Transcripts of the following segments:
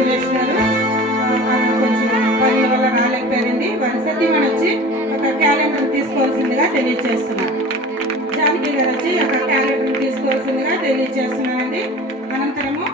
సురేష్ గారు కొంచెం పనుల వల్ల రాలేకపోయారండి. వారి సతీమణి వచ్చి ఒక క్యాలెండర్ తీసుకోవాల్సిందిగా తెలియజేస్తున్నారు. జానకి గారు వచ్చి ఒక క్యాలెండర్ తీసుకోవాల్సిందిగా తెలియజేస్తున్నారండి. అనంతరము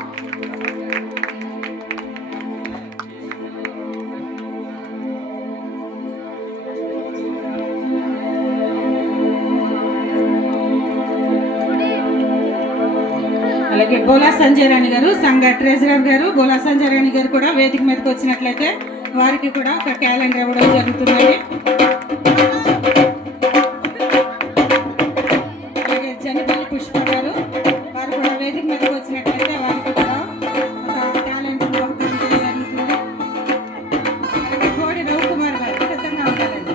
అలాగే బోలా సంజయ్ రాణి గారు సంఘ ట్రెజరర్ గారు బోలా సంజయ్ రాణి గారు కూడా వేదిక మీదకి వచ్చినట్లయితే వారికి కూడా ఒక క్యాలెండర్ ఇవ్వడం జరుగుతుందండి. అలాగే జనపల్లి పుష్ప గారు వారు కూడా వేదిక మీదకి వచ్చినట్లయితే వారికి కూడా ఒక క్యాలెండర్ బహుకరించడం జరుగుతుంది. అలాగే కోడి రవికుమార్ గారు సిద్ధంగా ఉండాలండి.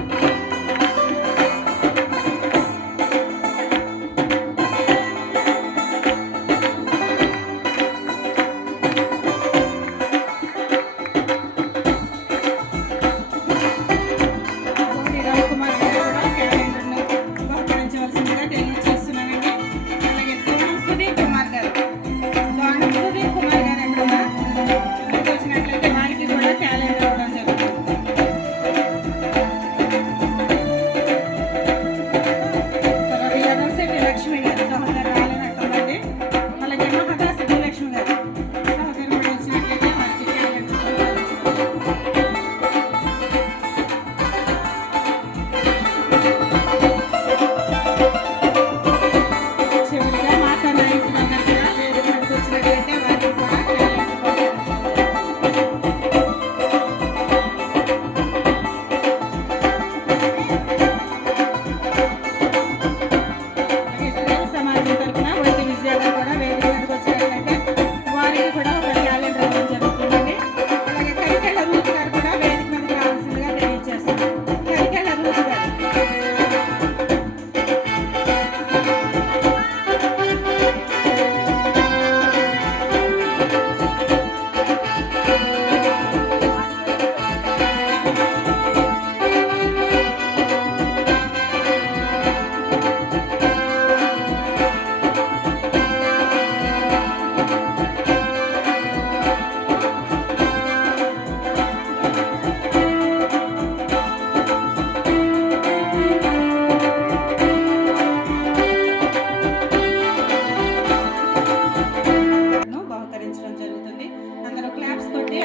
అందరూ క్లాప్స్ కొట్టి